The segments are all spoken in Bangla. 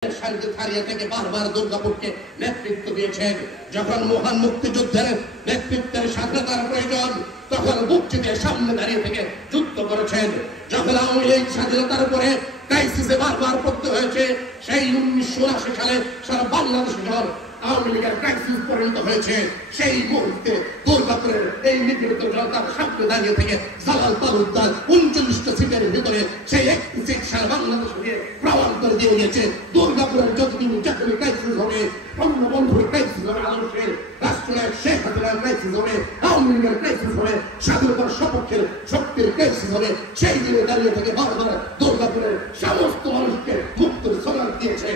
ছাড়িয়ে থেকে বারবার দুর্গাপুরকে নেতৃত্ব দিয়েছেন। যখন মহান মুক্তিযুদ্ধের নেতৃত্বের স্বাধীনতার প্রয়োজন তখন বুক চিতিয়ে সামনে দাঁড়িয়ে থেকে যুদ্ধ করেছেন। যখন আওয়ামী লীগ স্বাধীনতার উপরে ক্রাইসিসে বারবার পড়তে হয়েছে, সেই 1979 সালে সারা বাংলাদেশ যখন আওয়ামী লীগের ক্রাইসিস পরিণত হয়েছে, সেই মুহূর্তে দুর্গাপুরের এই নিপীড়িত জনতার সামনে দাঁড়িয়ে থেকে জালাল তালুকদার 39টা সিটের ভিতরে সেই একটি সিট সারা বাংলাদেশ দিয়ে প্রমাণ করে দিয়ে গেছে। দুর্গাপুরের যতদিন জাতীয় ক্রাইসিস হবে, বঙ্গবন্ধুর ক্রাইসিস হবে, আদর্শের রাষ্ট্রনায়ক শেখ হাসিনার ক্রাইসিস হবে, আওয়ামী লীগের ক্রাইসিস হবে, স্বাধীনতার সপক্ষের শক্তির ক্রাইসিস হবে, সেই দিনে দাঁড়িয়ে থেকে বারবার দুর্গাপুরের সমস্ত মানুষকে মুক্তির স্লোগান দিয়েছে।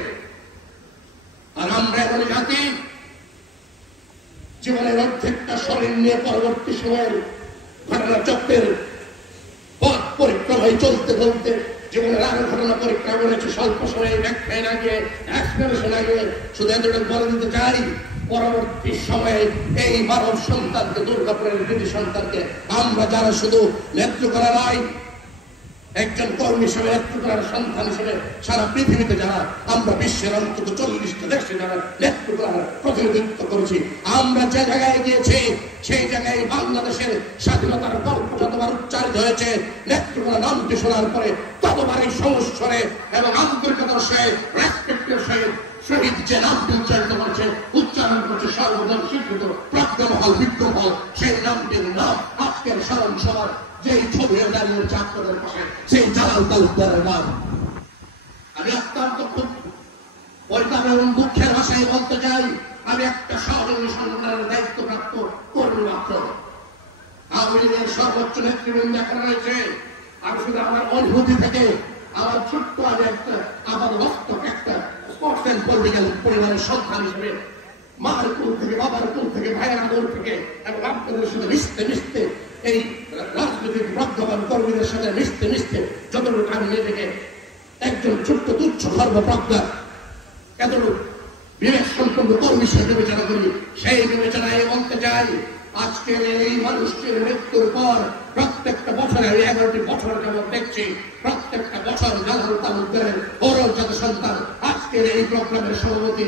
আর আমরা এমন জাতি জীবনের অর্ধেকটা শরীর নিয়ে পরবর্তী সময়ের ঘটনা চক্রের পথ পরিক্রমায় চলতে চলতে জীবনের আরো ঘটনা পরিক্রমা করেছে। স্বল্প সময়ে ব্যাখ্যায় না গিয়ে এক্সপ্লেনেশন না গিয়ে শুধু এতটা বলে দিতে চাই, পরবর্তী সময়ে এই মানব সন্তানকে, দুর্গাপুরের কৃতি সন্তানকে আমরা যারা শুধু নেতৃত্ব করা নয়, একজন কর্মী হিসেবে নেতৃত্ব করার সন্তান হিসেবে সারা পৃথিবীতে যারা আমরা বিশ্বের অন্তত 40টা দেশে যারা নেতৃত্ব করার প্রতিনিধিত্ব করেছি, আমরা যে জায়গায় গিয়েছি সেই জায়গায় বাংলাদেশের স্বাধীনতার গল্প যতবার উচ্চারিত হয়েছে, নেতৃত্ব করার নামটি শোনার পরে ততবারই সংস্বরে এবং আন্তরিকতার সহিত রেসপেক্টের সহিত শহীদ যে নামটি উচ্চারিত করছে, উচ্চারণ করছে সর্বজন স্বীকৃত প্রজ্ঞামহল বিজ্ঞমহল, সেই নামটির নাম আজকের স্মরণ সভার যেই ছবি দাঁড়িয়ে হচ্ছে আপনাদের পাশে, সেই জালাল তালুকদারের নাম। আমি অত্যন্ত খুব পরিতাপ এবং দুঃখের ভাষায় বলতে চাই, আমি একটা সহযোগী সংগঠনের দায়িত্বপ্রাপ্ত কর্মী মাত্র। আওয়ামী লীগের সর্বোচ্চ নেতৃবৃন্দ এখানে রয়েছে। আমি শুধু আমার অনুভূতি থেকে আমার ছোট্ট আমি একটা আমার বাস্তব একটা স্পোর্টস এন্ড পলিটিক্যাল পরিবারের সন্তান হিসেবে মার কুল থেকে, বাবার কুল থেকে, ভাইয়ের আদর থেকে এবং আপনাদের সাথে মিশতে মিশতে এই রাজনৈতিক প্রজ্ঞাবান কর্মীদের সাথে মিশতে মিশতে যতটুকু আমি নিজেকে একজন ছোট্ট তুচ্ছ সর্বপ্রজ্ঞা এতটুকু বিবেক সম্পন্ন কর্মী হিসেবে বিবেচনা করি, সেই বিবেচনায় বলতে চাই আজকের এই মানুষটির মৃত্যুর পর প্রত্যেকটা বছরে আমি 11টি বছর যেমন দেখছি, প্রত্যেকটা বছর জালাল তালুকদারের গৌরবজাত সন্তান আজকের এই প্রোগ্রামের সভাপতি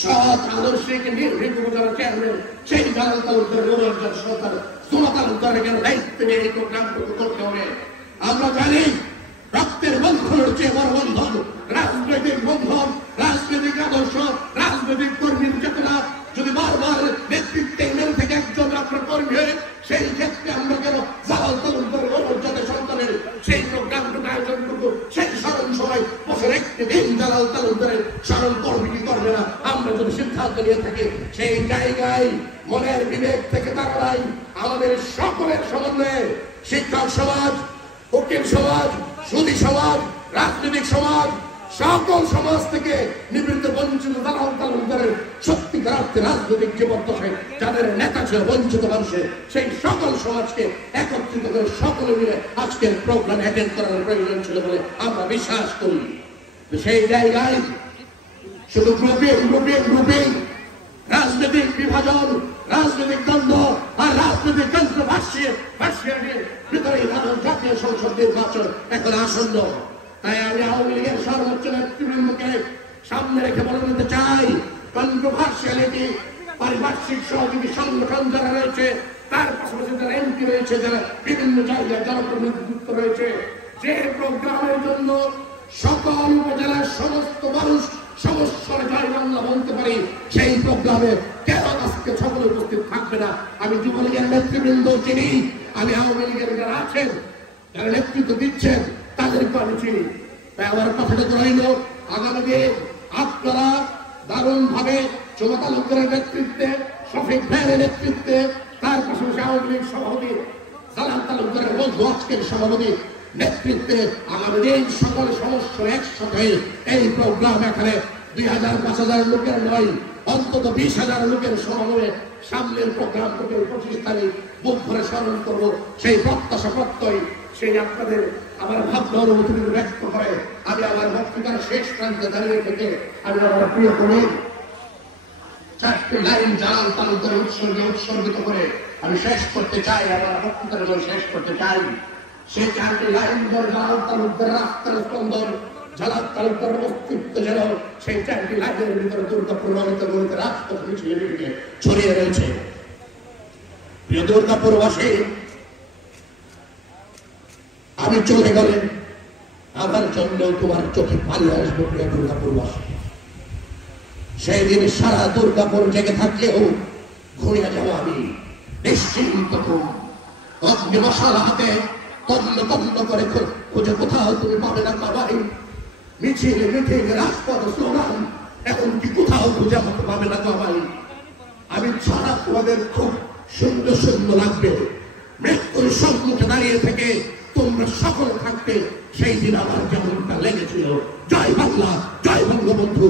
সৎ আদর্শিক নির্ভীক উপজেলা চেয়ারম্যান সেই জালাল তালুকদারের গৌরবজাত সন্তান সুমা তালুকদারের কেন দায়িত্ব নিয়ে এই প্রোগ্রামটুকু করতে হবে। আমরা জানি রক্তের বন্ধনের চেয়ে বড় বন্ধন রাজনৈতিক বন্ধন, রাজনৈতিক আদর্শ, রাজনৈতিক কর্মীর চেতনা। যদি বারবার নেতৃত্বে মেল থেকে একজন আপনার কর্মী হয়ে সেই ক্ষেত্রে আমরা কেন জালাল তালুকদারের গৌরবজাত সন্তানের সেই প্রোগ্রামটুকু আয়োজনটুকু সেই স্মরণ সভায় বছর একটি দিন জালাল তালুকদারের স্মরণ করবে কি করবে না আমরা যদি সিদ্ধান্ত নিয়ে থাকি, সেই জায়গায় মনের বিবেক থেকে দাঁড়াই আমাদের সকলের সমন্বয়ে শিক্ষক সমাজ, উকিল সমাজ, সুধী সমাজ, রাজনৈতিক সমাজ, সকল সমাজ থেকে নিবৃত্ত বঞ্চিত জালাল তালুকদারের সত্যিকার অর্থে রাজনৈতিক জীবদ্দশায় যাদের নেতা ছিল বঞ্চিত মানুষের, সেই সকল সমাজকে একত্রিত করে সকলে মিলে আজকের প্রোগ্রাম অ্যাটেন্ড করার প্রয়োজন ছিল বলে আমরা বিশ্বাস করি। সেই জায়গায় শুধু গ্রুপিং রাজনৈতিক বিভাজন, রাজনৈতিক দ্বন্দ্ব আর রাজনৈতিক কন্ট্রোভার্সির ভিতরে জাতীয় সংসদ নির্বাচন এখন আসন্ন। তাই আমি আওয়ামী লীগের সর্বোচ্চ নেতৃবৃন্দকে সামনে রেখে বলে দিতে চাই, কন্ট্রোভার্সিয়ালিটি পারিপার্শ্বিক সহযোগী সংগঠন যারা রয়েছে, তার পাশাপাশি যারা এমপি রয়েছে, যারা বিভিন্ন জায়গায় জনপ্রতিনিধিত্ব রয়েছে, যে প্রোগ্রামের জন্য সকল উপজেলার সমস্ত মানুষ সমস্যার জয় বাংলা বলতে পারি, সেই প্রোগ্রামে কেন আজকে সকলে উপস্থিত থাকবে না? আমি যুবলীগের নেতৃবৃন্দ চিনি, আমি আওয়ামী লীগের যারা আছেন, যারা নেতৃত্ব দিচ্ছেন তাদেরকে আমি চিনি। তাই আমার কথাটা রইল, আগামী দিন আপনারা দারুণ ভাবে সুমা তালুকদারের নেতৃত্বে, শফিক ভাইয়ের নেতৃত্বে, তার পাশাপাশি আওয়ামী লীগ সভাপতি জালাল তালুকদারের বন্ধু আজকের সভাপতি নেতৃত্বে আগামী দিন সকল সমস্যা একসাথে এই প্রোগ্রাম এখানে 2000-5000 লোকের নয়, অন্তত 20,000 লোকের সমাগমে সামনের প্রোগ্রামটাকে 25 তারিখ বুক ভরে স্মরণ করবো। সেই প্রত্যাশা প্রত্যয় সেই আপনাদের আমার ভাবনা অনুভূতি ব্যক্ত করে আমি আমার বক্তৃতার শেষ প্রান্তে দাঁড়িয়ে থেকে আমি আমার প্রিয় কবি 4টি লাইন জালাল তালুকদারের উৎসর্গিত করে আমি শেষ করতে চাই, আমার বক্তৃতার শেষ করতে চাই। সেই 4টি লাইন জালাল তালুকদারের রাস্তার স্পন্দন যারা তার অস্তিত্ব যেন সেই ট্যাঙ্কি লাইনের ভিতরে দুর্গাপুর নগরীতে রাজপথ মিছিল মিটিয়ে ছড়িয়ে রয়েছে। প্রিয় দুর্গাপুরবাসী, আমি চলে গেলে আমার জন্য তোমার চোখে পানি আসবে। প্রিয় দুর্গাপুরবাসী, সেই দিন সারা দুর্গাপুর জেগে থাকলেও ঘুরিয়ে যাবো আমি নিশ্চিন্ত। অগ্নি মশালা হাতে তন্ন তন্ন করে খুঁজে কোথাও তুমি পাবে না বাবাই। মিছিল মিটিং রাজপথ স্লোগান এমনকি কোথাও খুঁজে আমাকে পাবে না বাবাই। আমি ছাড়া তোমাদের খুব সুন্দর সুন্দর লাগবে। মৃত্যুর সম্মুখে দাঁড়িয়ে থেকে তোমরা সকলে থাকতে সেই দিন আমার যেমনটা লেগেছিল। জয় বাংলা, জয় বঙ্গবন্ধু।